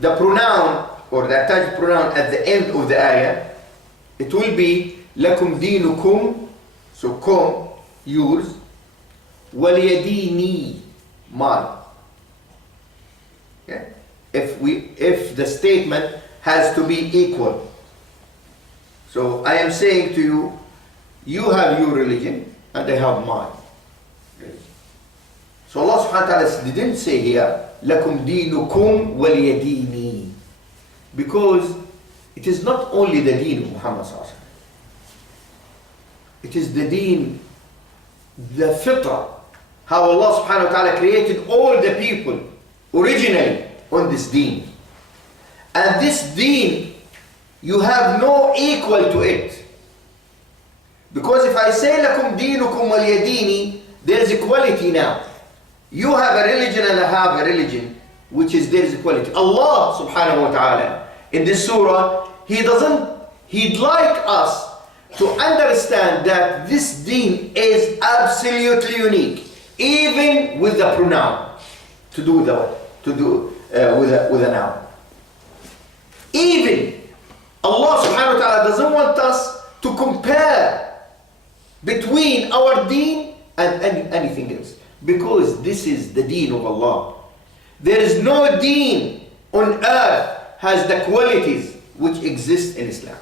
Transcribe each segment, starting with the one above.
the pronoun or the attached pronoun at the end of the ayah, it will be lakum dinukum, so kum, yours, waliyadini, mine. Okay? If the statement has to be equal. So I am saying to you, you have your religion and I have mine. So Allah subhanahu wa ta'ala didn't say here, lakum dinukum waliyadini, because it is not only the deen of Muhammad sallallahu alaihi wasallam. It is the deen, the fitrah, how Allah subhanahu wa ta'ala created all the people originally on this deen. And this deen, you have no equal to it. Because if I say lakum dinukum waliyadini, there is equality now. You have a religion and I have a religion, which is there is equality. Allah subhanahu wa ta'ala in this surah, He'd like us to understand that this deen is absolutely unique, even with the pronoun, to do with a noun. Even Allah subhanahu wa ta'ala doesn't want us to compare between our deen and anything else, because this is the deen of Allah. There is no deen on earth has the qualities which exist in Islam.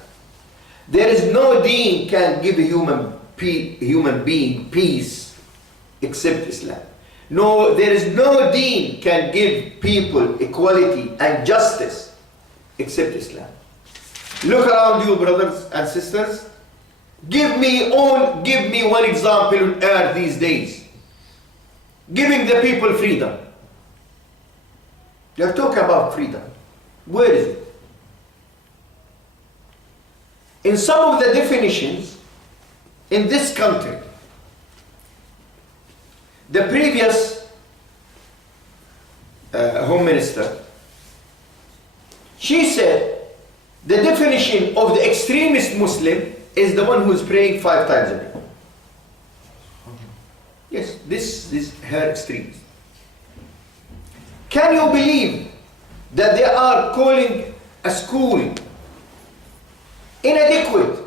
There is no deen can give a human being peace except Islam. No, there is no deen can give people equality and justice except Islam. Look around you, brothers and sisters. Give me one example on earth these days, giving the people freedom. You're talking about freedom. Where is it? In some of the definitions in this country, the previous Home Minister, she said the definition of the extremist Muslim is the one who is praying 5 times a day. Yes, this is her extremist. Can you believe that they are calling a school inadequate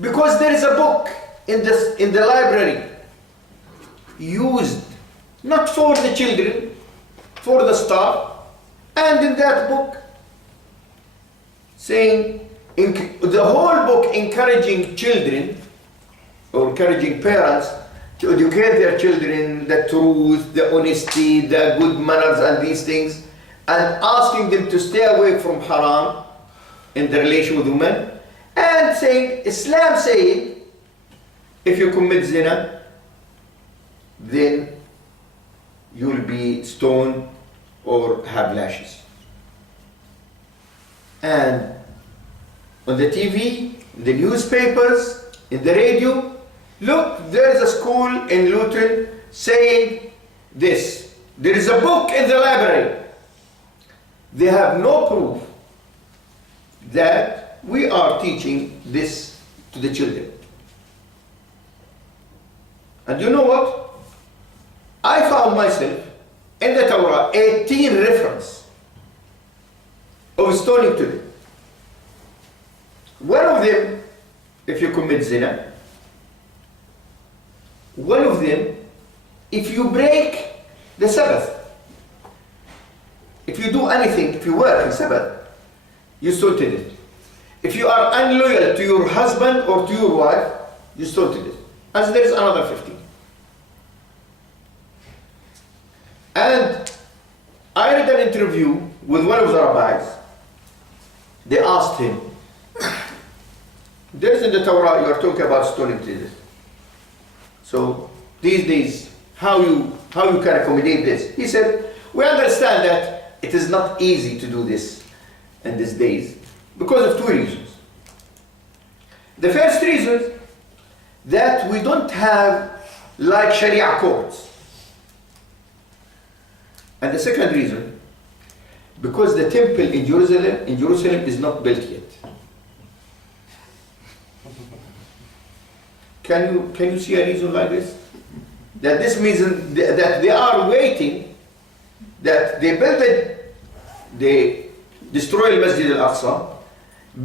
because there is a book in the library used not for the children, for the staff, and in that book saying the whole book encouraging children or encouraging parents to educate their children the truth, the honesty, the good manners and these things, and asking them to stay away from haram in the relation with women, and saying, Islam saying, if you commit zina, then you will be stoned or have lashes. And on the TV, the newspapers, in the radio, look, there is a school in Luton saying this. There is a book in the library. They have no proof that we are teaching this to the children. And you know what? I found myself in the Torah 18 reference of stoning to them. One of them, if you commit zina. One of them, if you break the Sabbath. If you do anything, if you work in Sabbath, you stone to death. If you are unloyal to your husband or to your wife, you stone to death. As there is another 15. And I read an interview with one of the rabbis. They asked him, there's in the Torah you are talking about stoning to death. So these days, how you can accommodate this? He said, we understand that it is not easy to do this in these days because of 2 reasons. The first reason, that we don't have like Sharia courts. And the second reason, because the temple in Jerusalem is not built yet. Can you see a reason like this? That this means that they are waiting, that they built the destroy Masjid al-Aqsa,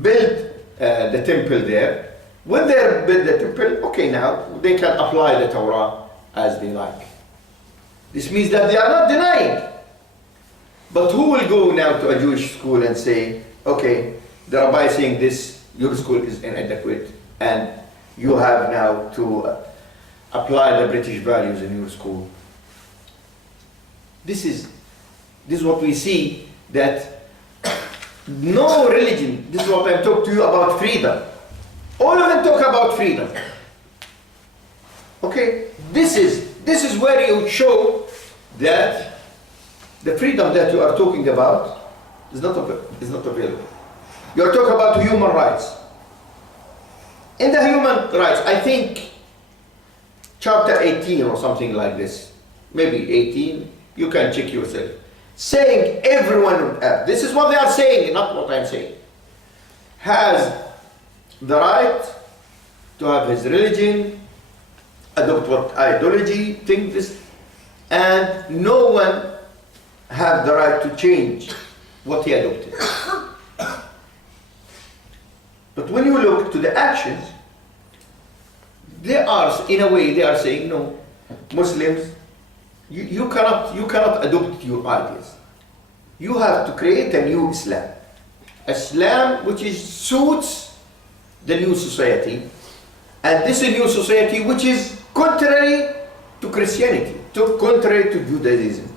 build the temple there. When they build the temple, okay, now they can apply the Torah as they like. This means that they are not denying. But who will go now to a Jewish school and say, okay, the rabbi is saying this, your school is inadequate, and you have now to apply the British values in your school. This is what we see, that no religion, this is what I'm talking to you about freedom. All of them talk about freedom. Okay, this is where you show that the freedom that you are talking about is not available. You are talking about human rights. In the human rights, I think chapter 18 or something like this, maybe 18, you can check yourself, saying everyone on earth, this is what they are saying, not what I'm saying, has the right to have his religion, adopt what ideology, think this, and no one have the right to change what he adopted. But when you look to the actions, they are, in a way, they are saying, no, Muslims, you cannot adopt your ideas. You have to create a new Islam. Islam which suits the new society, and this is a new society which is contrary to Christianity, contrary to Judaism.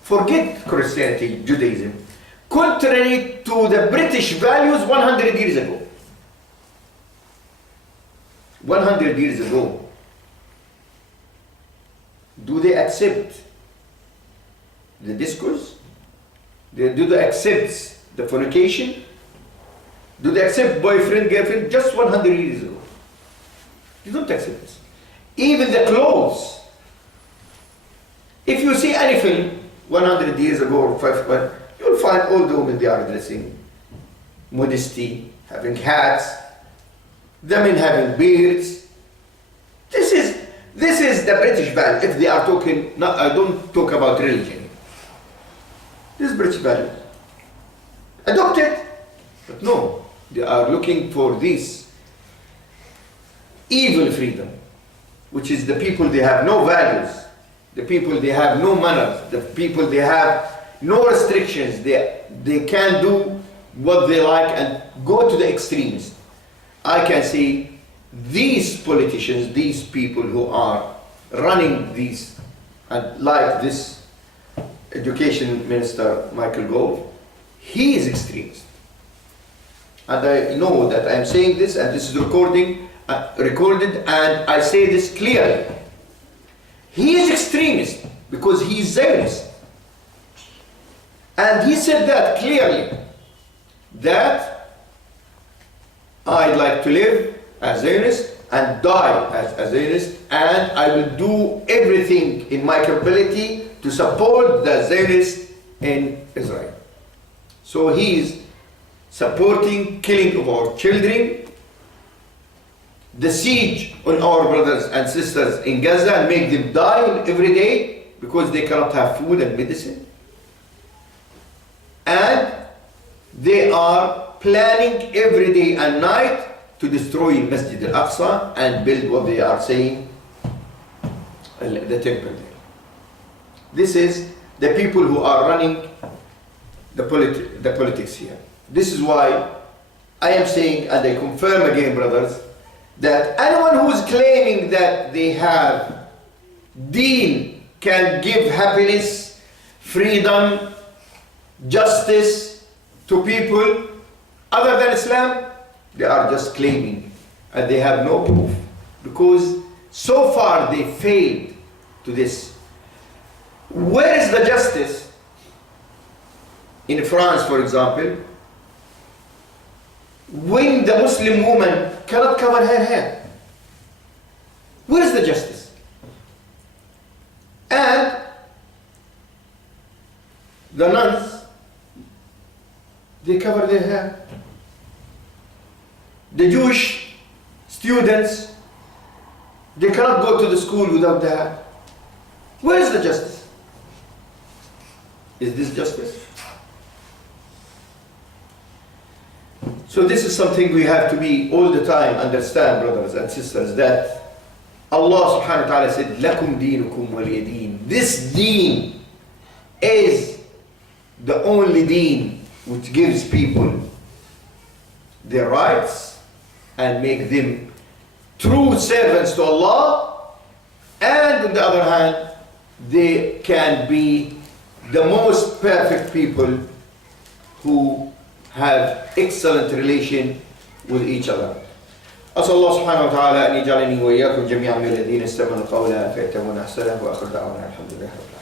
Forget Christianity, Judaism. Contrary to the British values 100 years ago. 100 years ago. Do they accept the discourse? Do they accept the fornication? Do they accept boyfriend, girlfriend just 100 years ago? You don't accept this. Even the clothes. If you see any film 100 years ago or 5, you'll find all the women, they are dressing modesty, having hats, the men having beards. This is the British value. If they are talking, I don't talk about religion. This is British value. Adopt it. But no, they are looking for this evil freedom, which is the people, they have no values. The people, they have no manners. The people, they have no restrictions. They can do what they like and go to the extremes. I can see these politicians, these people who are running these, and like this education minister, Michael Gove, he is extremist. And I know that I am saying this, and this is recorded, and I say this clearly. He is extremist because he is Zionist. And he said that clearly, that I'd like to live as Zionist and die as a Zionist, and I will do everything in my capability to support the Zionists in Israel. So he is supporting killing of our children, the siege on our brothers and sisters in Gaza, and make them die every day because they cannot have food and medicine. And they are planning every day and night to destroy Masjid al-Aqsa and build what they are saying, the temple there. This is the people who are running the politics here. This is why I am saying, and I confirm again, brothers, that anyone who is claiming that they have deen, can give happiness, freedom, justice to people other than Islam, they are just claiming, and they have no proof, because so far they failed to this. Where is the justice? In France, for example, when the Muslim woman cannot cover her hair, where is the justice? And the nuns, they cover their hair. The Jewish students, they cannot go to the school without the hair. Where is the justice? Is this justice? So this is something we have to be all the time understand, brothers and sisters, that Allah subhanahu wa ta'ala said, لَكُمْ دِينُكُمْ وَلِيَ دِينِ. This deen is the only deen which gives people their rights and make them true servants to Allah, and on the other hand, they can be the most perfect people who have excellent relation with each other. أسأل الله سبحانه وتعالى أن يجعلني وإياكم جميعا من الذين استمعوا القول فيتبعون أحسنه وآخر دعوانا الحمد لله رب العالمين.